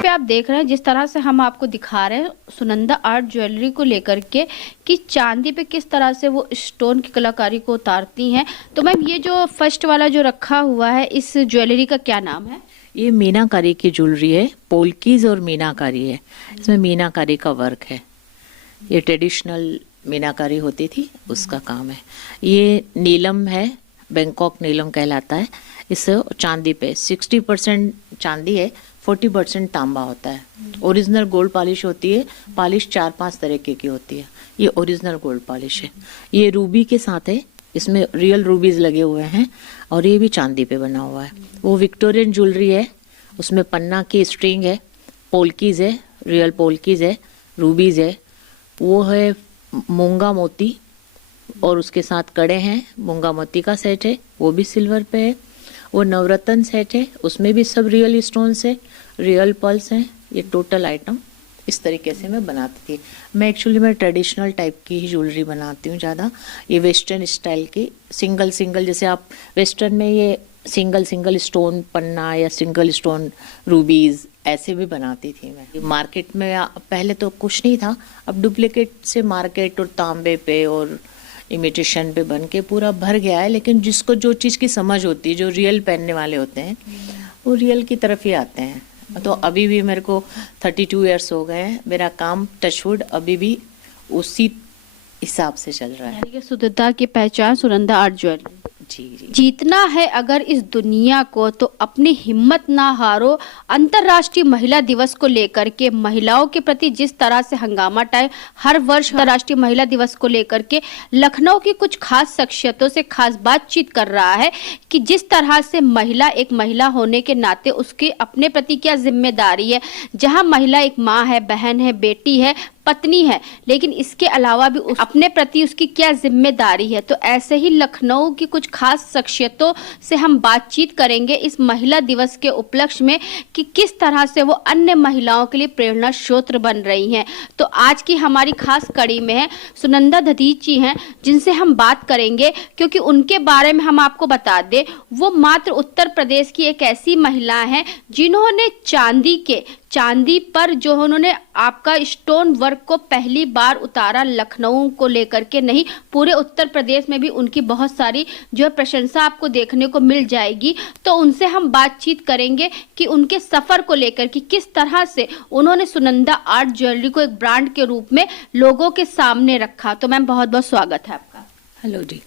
पे आप देख रहे हैं जिस तरह से हम आपको दिखा रहे हैं सुनंदा आर्ट ज्वेलरी को लेकर के कि चांदी पे किस तरह से वो स्टोन की कलाकारी को उतारती हैं। तो मैम ये जो फर्स्ट वाला जो रखा हुआ है इस ज्वेलरी का क्या नाम है? ये मीनाकारी की ज्वेलरी है, पोल्कीज और मीनाकारी है। इसमें मीनाकारी का वर्क है। ये ट्रेडिशनल मीनाकारी होती थी उसका काम है। ये नीलम है, बैंकॉक नीलम कहलाता है। इस चांदी पे 60% चांदी है, 40% तांबा होता है। ओरिजिनल गोल्ड पॉलिश होती है। पॉलिश 4-5 तरीके की होती है। ये ओरिजिनल गोल्ड पॉलिश है। ये रूबी के साथ है, इसमें रियल रूबीज लगे हुए हैं और ये भी चांदी पे बना हुआ है। वो विक्टोरियन ज्वेलरी है, उसमें पन्ना की स्ट्रिंग है, पोल्कीज है, रियल पोल्कीज है, रूबीज है। वो है मूंगा मोती और उसके साथ कड़े हैं। मूंगा मोती का सेट है, वो भी सिल्वर पे है। वो नवरत्न सेट है, उसमें भी सब रियल स्टोन्स है, रियल पर्ल्स हैं। ये टोटल आइटम इस तरीके से मैं बनाती थी। मैं एक्चुअली मैं ट्रेडिशनल टाइप की ही ज्वेलरी बनाती हूँ ज़्यादा। ये वेस्टर्न स्टाइल की सिंगल सिंगल, जैसे आप वेस्टर्न में ये सिंगल सिंगल स्टोन पन्ना या सिंगल स्टोन रूबीज ऐसे भी बनाती थी मैं। मार्केट में पहले तो कुछ नहीं था, अब डुप्लीकेट से मार्केट और तांबे पे और इमिटेशन पे बन के पूरा भर गया है। लेकिन जिसको जो चीज़ की समझ होती है, जो रियल पहनने वाले होते हैं, वो रियल की तरफ ही आते हैं। तो अभी भी मेरे को 32 इयर्स हो गए हैं। मेरा काम टचवुड अभी भी उसी हिसाब से चल रहा है। यानी कि शुद्धता की पहचान सुनंदा आर्ट ज्वेलरी। जी। जीतना है अगर इस दुनिया को तो अपनी हिम्मत ना हारो। अंतर्राष्ट्रीय महिला दिवस को लेकर के महिलाओं के प्रति जिस तरह से हंगामा टाइम हर वर्ष अंतर्राष्ट्रीय महिला दिवस को लेकर के लखनऊ की कुछ खास शख्सियतों से खास बातचीत कर रहा है कि जिस तरह से महिला एक महिला होने के नाते उसके अपने प्रति क्या जिम्मेदारी है। जहां महिला एक माँ है, बहन है, बेटी है, पत्नी है, लेकिन इसके अलावा भी अपने प्रति उसकी क्या जिम्मेदारी है। तो ऐसे ही लखनऊ की कुछ खास शख्सियतों से हम बातचीत करेंगे इस महिला दिवस के उपलक्ष्य में कि किस तरह से वो अन्य महिलाओं के लिए प्रेरणा स्रोत बन रही हैं। तो आज की हमारी खास कड़ी में है सुनंदा दधीच जी हैं, जिनसे हम बात करेंगे क्योंकि उनके बारे में हम आपको बता दें वो मात्र उत्तर प्रदेश की एक ऐसी महिला हैं जिन्होंने चांदी पर जो उन्होंने आपका स्टोन वर्क को पहली बार उतारा। लखनऊ को लेकर के नहीं, पूरे उत्तर प्रदेश में भी उनकी बहुत सारी जो है प्रशंसा आपको देखने को मिल जाएगी। तो उनसे हम बातचीत करेंगे कि उनके सफर को लेकर कि किस तरह से उन्होंने सुनंदा आर्ट ज्वेलरी को एक ब्रांड के रूप में लोगों के सामने रखा। तो मैम बहुत बहुत स्वागत है आपका। हेलो जी।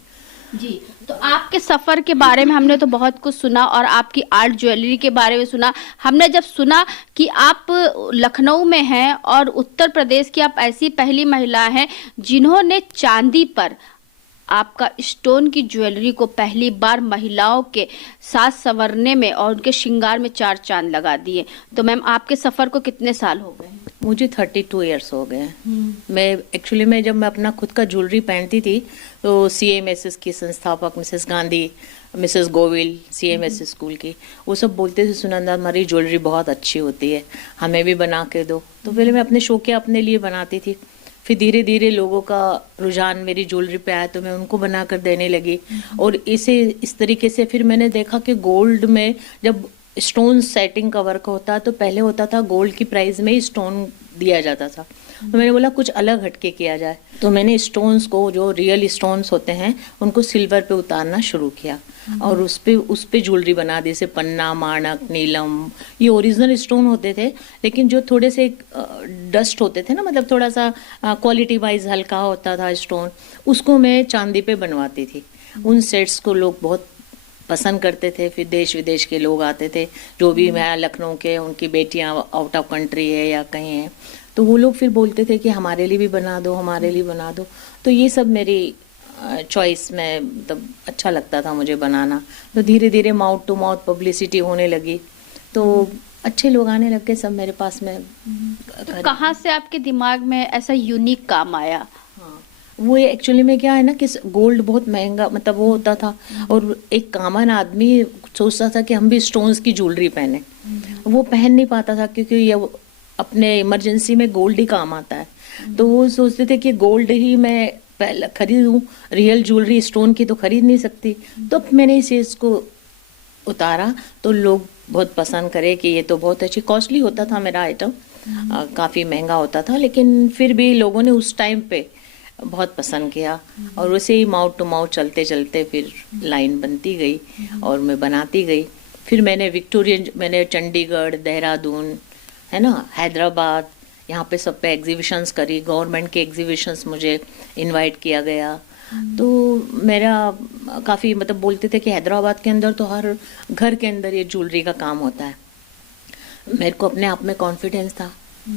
तो आपके सफर के बारे में हमने तो बहुत कुछ सुना और आपकी आर्ट ज्वेलरी के बारे में सुना। हमने जब सुना कि आप लखनऊ में हैं और उत्तर प्रदेश की आप ऐसी पहली महिला हैं जिन्होंने चांदी पर आपका स्टोन की ज्वेलरी को पहली बार महिलाओं के साज संवरने में और उनके श्रृंगार में 4 चांद लगा दिए। तो मैम आपके सफर को कितने साल हो गए? मुझे 32 इयर्स हो गए हैं। मैं एक्चुअली में जब मैं अपना खुद का ज्वेलरी पहनती थी तो CMSS की संस्थापक Mrs Gandhi, Mrs Govil, CMSS school की, वो सब बोलते थे सुनंदा हमारी ज्वेलरी बहुत अच्छी होती है, हमें भी बना के दो। तो पहले मैं अपने शौक अपने लिए बनाती थी। फिर धीरे धीरे लोगों का रुझान मेरी ज्वेलरी पे आया तो मैं उनको बना कर देने लगी। और इस तरीके से फिर मैंने देखा कि गोल्ड में जब स्टोन सेटिंग का वर्क होता तो पहले होता था गोल्ड की प्राइस में ही स्टोन दिया जाता था। तो मैंने बोला कुछ अलग हटके किया जाए। तो मैंने स्टोन्स को, जो रियल स्टोन्स होते हैं, उनको सिल्वर पे उतारना शुरू किया और उस पे ज्वेलरी बना दी, जैसे पन्ना, माणक, नीलम। ये ओरिजिनल स्टोन होते थे, लेकिन जो थोड़े से डस्ट होते थे ना, मतलब थोड़ा सा क्वालिटी वाइज हल्का होता था स्टोन, उसको मैं चांदी पे बनवाती थी। उन सेट्स को लोग बहुत पसंद करते थे। फिर देश विदेश के लोग आते थे, जो भी मैं लखनऊ के, उनकी बेटियां आउट ऑफ कंट्री है या कहीं है, तो वो लोग फिर बोलते थे कि हमारे लिए भी बना दो, हमारे लिए बना दो। तो ये सब मेरी चॉइस में मतलब अच्छा लगता था मुझे बनाना। तो धीरे धीरे माउथ टू माउथ पब्लिसिटी होने लगी तो अच्छे लोग आने लग गए सब मेरे पास में। तो कहाँ से आपके दिमाग में ऐसा यूनिक काम आया? वो एक्चुअली में क्या है ना कि गोल्ड बहुत महंगा मतलब वो होता था और एक कॉमन आदमी सोचता था कि हम भी स्टोन्स की ज्वेलरी पहने, वो पहन नहीं पाता था क्योंकि ये अपने इमरजेंसी में गोल्ड ही काम आता है। तो वो सोचते थे कि गोल्ड ही मैं पहले खरीदूं, रियल ज्वेलरी स्टोन की तो खरीद नहीं सकती। तो मैंने इस चीज को उतारा तो लोग बहुत पसंद करे कि ये तो बहुत अच्छी, कॉस्टली होता था मेरा आइटम, काफ़ी महंगा होता था, लेकिन फिर भी लोगों ने उस टाइम पे बहुत पसंद किया और वैसे ही माउथ टू माउथ चलते चलते फिर लाइन बनती गई और मैं बनाती गई। फिर मैंने चंडीगढ़, देहरादून, है ना, हैदराबाद, यहाँ पे सब पे एग्जीबिशंस करी, गवर्नमेंट के एग्जीबिशंस मुझे इनवाइट किया गया। तो मेरा काफ़ी, मतलब बोलते थे कि हैदराबाद के अंदर तो हर घर के अंदर ये ज्वेलरी का काम होता है। मेरे को अपने आप में कॉन्फिडेंस था,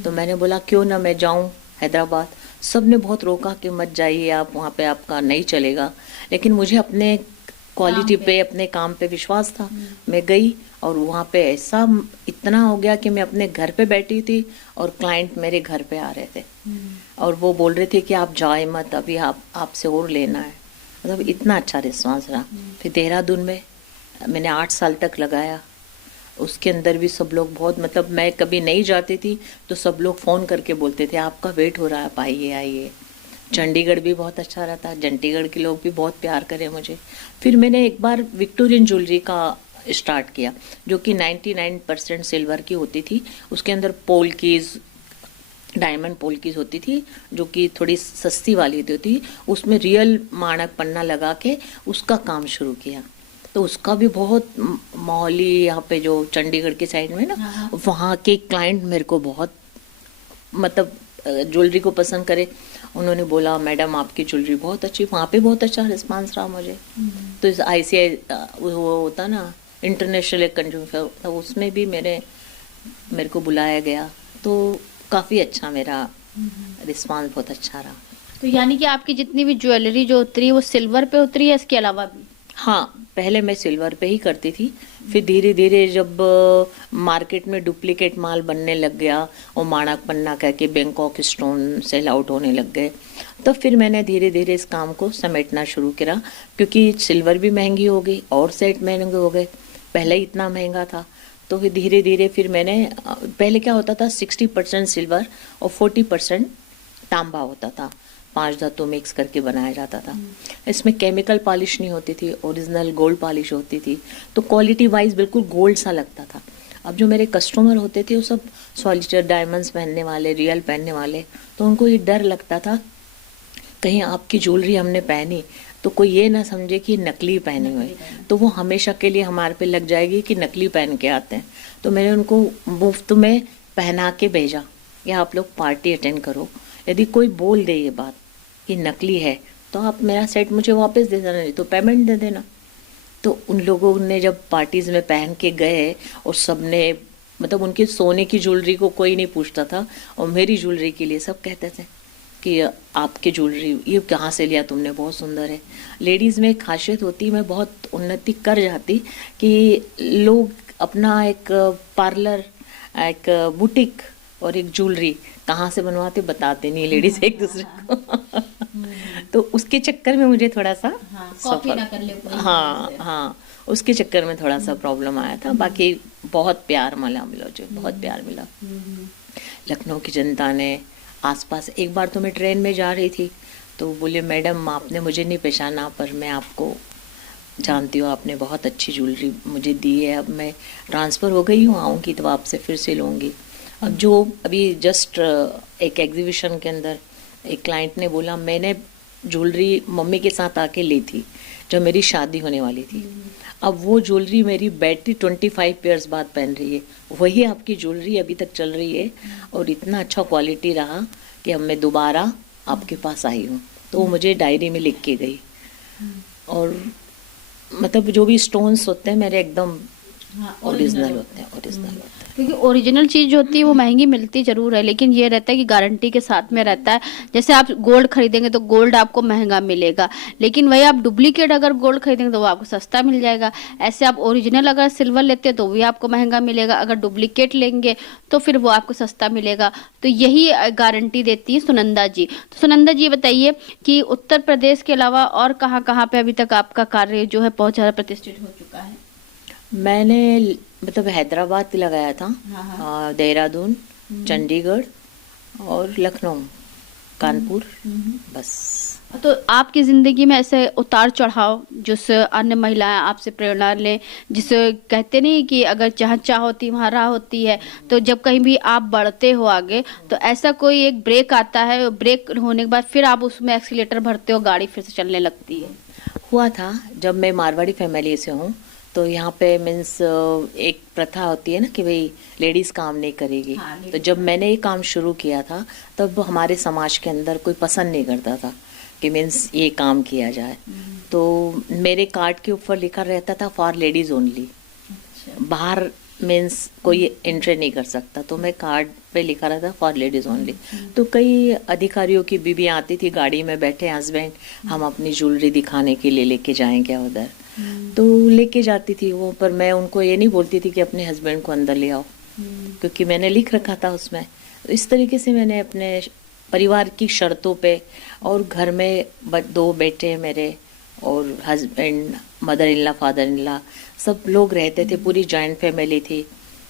तो मैंने बोला क्यों ना मैं जाऊं हैदराबाद। सब ने बहुत रोका कि मत जाइए आप, वहाँ पे आपका नहीं चलेगा, लेकिन मुझे अपने क्वालिटी पे, अपने काम पे विश्वास था। मैं गई और वहाँ पे ऐसा इतना हो गया कि मैं अपने घर पे बैठी थी और क्लाइंट मेरे घर पे आ रहे थे और वो बोल रहे थे कि आप जाए मत, अभी आपसे और लेना है। मतलब इतना अच्छा रिस्पांस रहा। फिर देहरादून में मैंने 8 साल तक लगाया, उसके अंदर भी सब लोग बहुत, मतलब मैं कभी नहीं जाती थी तो सब लोग फ़ोन करके बोलते थे आपका वेट हो रहा है, आप आइए आइए। चंडीगढ़ भी बहुत अच्छा रहता, चंडीगढ़ के लोग भी बहुत प्यार करे मुझे। फिर मैंने एक बार विक्टोरियन ज्वेलरी का स्टार्ट किया जो कि 99% सिल्वर की होती थी, उसके अंदर पोल्कीज, डायमंड पोल्कीज होती थी जो कि थोड़ी सस्ती वाली होती, उसमें रियल मानक पन्ना लगा के उसका काम शुरू किया। तो उसका भी बहुत मोहाली, यहाँ पे जो चंडीगढ़ के साइड में ना, वहाँ के क्लाइंट मेरे को बहुत, मतलब ज्वेलरी को पसंद करे। उन्होंने बोला मैडम आपकी ज्वेलरी बहुत अच्छी, वहाँ पे बहुत अच्छा रिस्पांस रहा मुझे। तो इस ICI वो होता ना, इंटरनेशनल एक कंज्यूमर, तो उसमें भी मेरे को बुलाया गया, तो काफ़ी अच्छा मेरा रिस्पांस बहुत अच्छा रहा। तो यानी कि आपकी जितनी भी ज्वेलरी जो उतरी वो सिल्वर पे उतरी है, इसके अलावा भी? हाँ, पहले मैं सिल्वर पे ही करती थी, फिर धीरे धीरे जब मार्केट में डुप्लीकेट माल बनने लग गया और माणक पन्ना कह के बैंकॉक स्टोन सेल आउट होने लग गए, तो फिर मैंने धीरे धीरे इस काम को समेटना शुरू किया, क्योंकि सिल्वर भी महंगी हो गई और सेट महंगे हो गए, पहले ही इतना महंगा था। तो फिर धीरे धीरे फिर मैंने, पहले क्या होता था 60% सिल्वर और 40% तांबा होता था, 5 धातु मिक्स करके बनाया जाता था। इसमें केमिकल पॉलिश नहीं होती थी, ओरिजिनल गोल्ड पॉलिश होती थी, तो क्वालिटी वाइज बिल्कुल गोल्ड सा लगता था। अब जो मेरे कस्टमर होते थे वो सब सॉलिटर डायमंड्स पहनने वाले, रियल पहनने वाले, तो उनको ये डर लगता था कहीं आपकी ज्वेलरी हमने पहनी तो कोई ये ना समझे कि नकली पहनी हुई, तो वो हमेशा के लिए हमारे पे लग जाएगी कि नकली पहन के आते हैं। तो मैंने उनको मुफ्त में पहना के भेजा, या आप लोग पार्टी अटेंड करो, यदि कोई बोल दे ये बात कि नकली है तो आप मेरा सेट मुझे वापस दे देना, नहीं तो पेमेंट दे देना। तो उन लोगों ने जब पार्टीज में पहन के गए और सबने, मतलब उनकी सोने की ज्वेलरी को कोई नहीं पूछता था और मेरी ज्वेलरी के लिए सब कहते थे कि आपकी ज्वेलरी ये कहाँ से लिया तुमने, बहुत सुंदर है। लेडीज़ में एक खासियत होती, मैं बहुत उन्नति कर जाती कि लोग अपना एक पार्लर, एक बुटीक और एक ज्वेलरी कहाँ से बनवाते बताते नहीं लेडीज एक दूसरे को। तो उसके चक्कर में मुझे थोड़ा सा कॉपी ना कर ले। हाँ, उसके चक्कर में थोड़ा सा प्रॉब्लम आया था। बाकी बहुत प्यार मिला मुझे, बहुत प्यार मिला। लखनऊ की जनता ने, आसपास, एक बार तो मैं ट्रेन में जा रही थी तो बोले मैडम आपने मुझे नहीं पहचाना पर मैं आपको जानती हूँ, आपने बहुत अच्छी ज्वेलरी मुझे दी है, अब मैं ट्रांसफ़र हो गई हूँ, आऊँगी तो आपसे फिर से लूँगी। अब जो अभी जस्ट एक एग्जीबिशन के अंदर एक क्लाइंट ने बोला मैंने ज्वेलरी मम्मी के साथ आके ली थी जब मेरी शादी होने वाली थी, अब वो ज्वेलरी मेरी बेटी 25 ईयर्स बाद पहन रही है, वही आपकी ज्वेलरी अभी तक चल रही है और इतना अच्छा क्वालिटी रहा कि अब मैं दोबारा आपके पास आई हूँ। तो वो मुझे डायरी में लिख के गई। और मतलब जो भी स्टोन्स होते हैं मेरे एकदम ओरिजिनल होते हैं, ओरिजिनल होते हैं। क्योंकि ओरिजिनल चीज़ जो होती है वो महंगी मिलती जरूर है, लेकिन ये रहता है कि गारंटी के साथ में रहता है। जैसे आप गोल्ड खरीदेंगे तो गोल्ड आपको महंगा मिलेगा, लेकिन वही आप डुप्लीकेट अगर गोल्ड खरीदेंगे तो वो आपको सस्ता मिल जाएगा। ऐसे आप ओरिजिनल अगर सिल्वर लेते हैं तो भी आपको महंगा मिलेगा, अगर डुप्लीकेट लेंगे तो फिर वो आपको सस्ता मिलेगा। तो यही गारंटी देती है सुनंदा जी। तो सुनंदा जी बताइए कि उत्तर प्रदेश के अलावा और कहाँ कहाँ पे अभी तक आपका कार्य जो है बहुत ज़्यादा प्रतिष्ठित हो चुका है? मैंने मतलब हैदराबाद लगाया था, देहरादून, चंडीगढ़ और लखनऊ, कानपुर, बस। तो आपकी जिंदगी में ऐसे उतार चढ़ाव जिससे अन्य महिलाएं आपसे प्रेरणा लें, जिसे कहते नहीं कि अगर जहाँ चाह होती वहाँ राह होती है, तो जब कहीं भी आप बढ़ते हो आगे तो ऐसा कोई एक ब्रेक आता है, ब्रेक होने के बाद फिर आप उसमें एक्सीलेटर भरते हो, गाड़ी फिर से चलने लगती है? हुआ था जब मैं मारवाड़ी फैमिली से हूँ, तो यहाँ पे मीन्स एक प्रथा होती है ना कि भाई लेडीज काम नहीं करेगी। हाँ, तो जब मैंने ये काम शुरू किया था तब हमारे समाज के अंदर कोई पसंद नहीं करता था कि मीन्स ये काम किया जाए। तो मेरे कार्ड के ऊपर लिखा रहता था फॉर लेडीज ओनली, बाहर मीन्स कोई एंट्री नहीं कर सकता। तो मैं कार्ड पे लिखा रहता फॉर लेडीज ओनली। तो कई अधिकारियों की बीबियाँ आती थी, गाड़ी में बैठे हस्बैंड, हम अपनी ज्वेलरी दिखाने के लिए लेके जाएंगे उधर, तो लेके जाती थी वो। पर मैं उनको ये नहीं बोलती थी कि अपने हस्बैंड को अंदर ले आओ, क्योंकि मैंने लिख रखा था उसमें। तो इस तरीके से मैंने अपने परिवार की शर्तों पे, और घर में 2 बेटे हैं मेरे, और husband, mother in law, father in law, सब लोग रहते थे, पूरी जॉइंट फैमिली थी।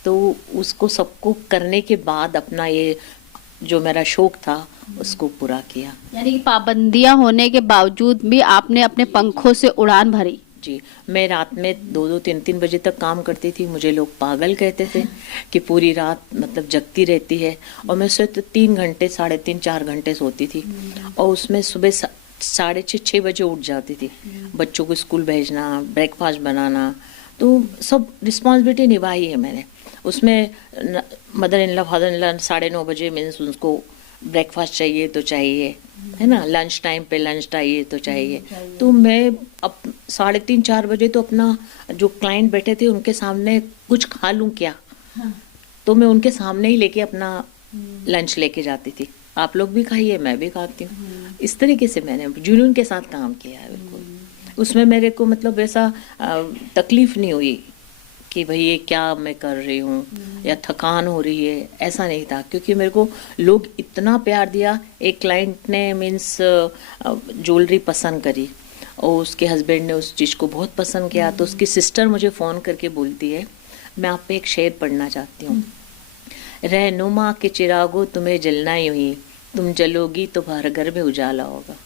तो उसको सबको करने के बाद अपना ये जो मेरा शौक था उसको पूरा किया। यानी कि पाबंदियां होने के बावजूद भी आपने अपने पंखों से उड़ान भरी। जी, मैं रात में 2-2, 3-3 बजे तक काम करती थी। मुझे लोग पागल कहते थे कि पूरी रात मतलब जगती रहती है, और मैं सिर्फ 3 घंटे, 3.5, 4 घंटे सोती थी, और उसमें सुबह 6:30 बजे उठ जाती थी। बच्चों को स्कूल भेजना, ब्रेकफास्ट बनाना, तो सब रिस्पॉन्सिबिलिटी निभाई है मैंने। उसमें mother in law, father in law 9:30 बजे मीन्स उनको ब्रेकफास्ट चाहिए तो चाहिए, है ना, लंच टाइम पे लंच चाहिए तो चाहिए। तो मैं अब 3:30, 4 बजे तो अपना जो क्लाइंट बैठे थे उनके सामने कुछ खा लूं क्या, तो मैं उनके सामने ही लेके अपना लंच लेके जाती थी। आप लोग भी खाइए, मैं भी खाती हूँ। इस तरीके से मैंने जुनून के साथ काम किया है बिल्कुल। उसमें मेरे को मतलब ऐसा तकलीफ नहीं हुई कि भाई ये क्या मैं कर रही हूँ या थकान हो रही है, ऐसा नहीं था। क्योंकि मेरे को लोग इतना प्यार दिया। एक क्लाइंट ने मीन्स ज्वेलरी पसंद करी, और उसके हस्बैंड ने उस चीज़ को बहुत पसंद किया। तो उसकी सिस्टर मुझे फ़ोन करके बोलती है, मैं आप पे एक शेर पढ़ना चाहती हूँ। रहनुमा के चिरागो तुम्हें जलना ही हुई, तुम जलोगी तो हर घर में उजाला होगा।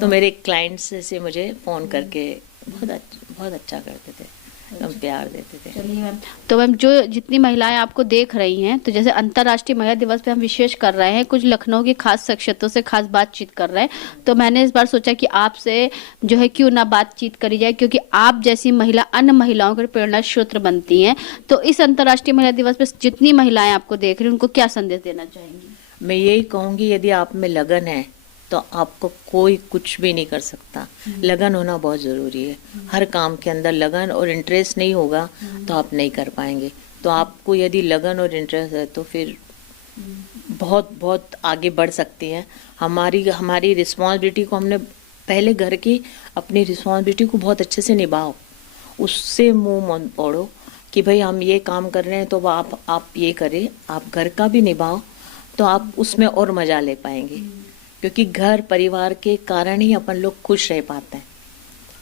तो मेरे क्लाइंट्स से मुझे फ़ोन करके बहुत अच्छा करते थे, हम प्यार देते थे। चलिए मैम, तो मैम जो जितनी महिलाएं आपको देख रही हैं, तो जैसे अंतर्राष्ट्रीय महिला दिवस पे हम विशेष कर रहे हैं, कुछ लखनऊ की खास शख्सियतों से खास बातचीत कर रहे हैं, तो मैंने इस बार सोचा कि आपसे जो है क्यों ना बातचीत करी जाए, क्योंकि आप जैसी महिला अन्य महिलाओं के प्रेरणा स्रोत बनती हैं। तो इस अंतर्राष्ट्रीय महिला दिवस पे जितनी महिलाएं आपको देख रही हैं, उनको क्या संदेश देना चाहेंगी? मैं यही कहूँगी, यदि आप में लगन है तो आपको कोई कुछ भी नहीं कर सकता। लगन होना बहुत ज़रूरी है। हर काम के अंदर लगन और इंटरेस्ट नहीं होगा तो आप नहीं कर पाएंगे। तो आपको यदि लगन और इंटरेस्ट है तो फिर बहुत बहुत आगे बढ़ सकती हैं। हमारी रिस्पॉन्सिबिलिटी को हमने पहले घर की अपनी रिस्पॉन्सिबिलिटी को बहुत अच्छे से निभाओ, उससे मुंह मत मोड़ो कि भाई हम ये काम कर रहे हैं तो आप ये करें। आप घर का भी निभाओ तो आप उसमें और मज़ा ले पाएंगे, क्योंकि घर परिवार के कारण ही अपन लोग खुश रह पाते हैं।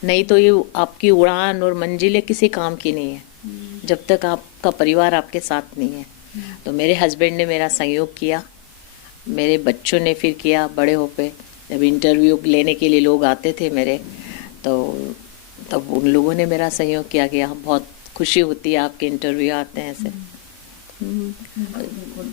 नहीं तो ये आपकी उड़ान और मंजिलें किसी काम की नहीं है जब तक आपका परिवार आपके साथ नहीं है। तो मेरे हस्बैंड ने मेरा सहयोग किया, मेरे बच्चों ने फिर किया। बड़े हो पे जब इंटरव्यू लेने के लिए लोग आते थे मेरे, तो तब उन लोगों ने मेरा सहयोग किया कि हाँ बहुत खुशी होती है आपके इंटरव्यू आते हैं ऐसे।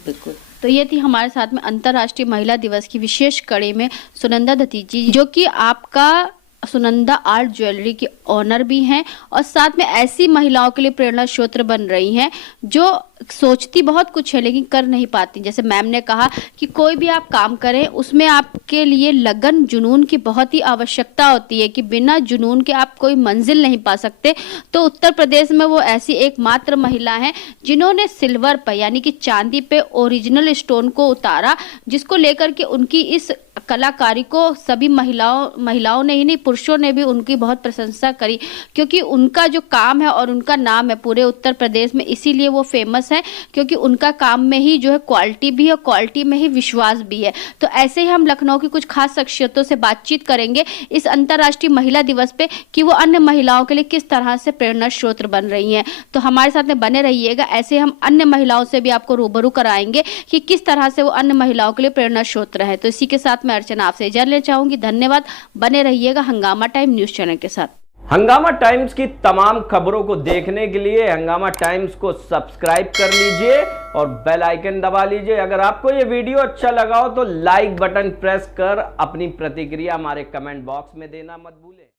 बिल्कुल। तो ये थी हमारे साथ में अंतर्राष्ट्रीय महिला दिवस की विशेष कड़ी में सुनंदा दत्ती जी, जो कि आपका सुनंदा आर्ट ज्वेलरी की ऑनर भी हैं, और साथ में ऐसी महिलाओं के लिए प्रेरणा स्रोत बन रही हैं जो सोचती बहुत कुछ है लेकिन कर नहीं पाती। जैसे मैम ने कहा कि कोई भी आप काम करें उसमें आपके लिए लगन, जुनून की बहुत ही आवश्यकता होती है, कि बिना जुनून के आप कोई मंजिल नहीं पा सकते। तो उत्तर प्रदेश में वो ऐसी एकमात्र महिला हैं जिन्होंने सिल्वर पर यानी कि चांदी पे ओरिजिनल स्टोन को उतारा, जिसको लेकर के उनकी इस कलाकारी को सभी महिलाओं ने ही नहीं, पुरुषों ने भी उनकी बहुत प्रशंसा करी, क्योंकि उनका जो काम है और उनका नाम है पूरे उत्तर प्रदेश में, इसीलिए वो फेमस है। हैं, क्योंकि उनका काम में ही जो है क्वालिटी भी है, क्वालिटी में ही विश्वास भी है। तो ऐसे ही हम लखनऊ की कुछ खास शख्सियतों से बातचीत करेंगे इस अंतर्राष्ट्रीय महिला दिवस पे कि वो अन्य महिलाओं के लिए किस तरह से प्रेरणा स्रोत बन रही हैं। तो हमारे साथ में बने रहिएगा, ऐसे हम अन्य महिलाओं से भी आपको रूबरू कराएंगे कि किस तरह से वो अन्य महिलाओं के लिए प्रेरणा स्रोत रहे। तो इसी के साथ मैं अर्चना आपसे इजाजत लेना चाहूंगी। धन्यवाद। बने रहिएगा हंगामा टाइम न्यूज चैनल के साथ। हंगामा टाइम्स की तमाम खबरों को देखने के लिए हंगामा टाइम्स को सब्सक्राइब कर लीजिए और बेल आइकन दबा लीजिए। अगर आपको ये वीडियो अच्छा लगा हो तो लाइक बटन प्रेस कर अपनी प्रतिक्रिया हमारे कमेंट बॉक्स में देना मत भूलें।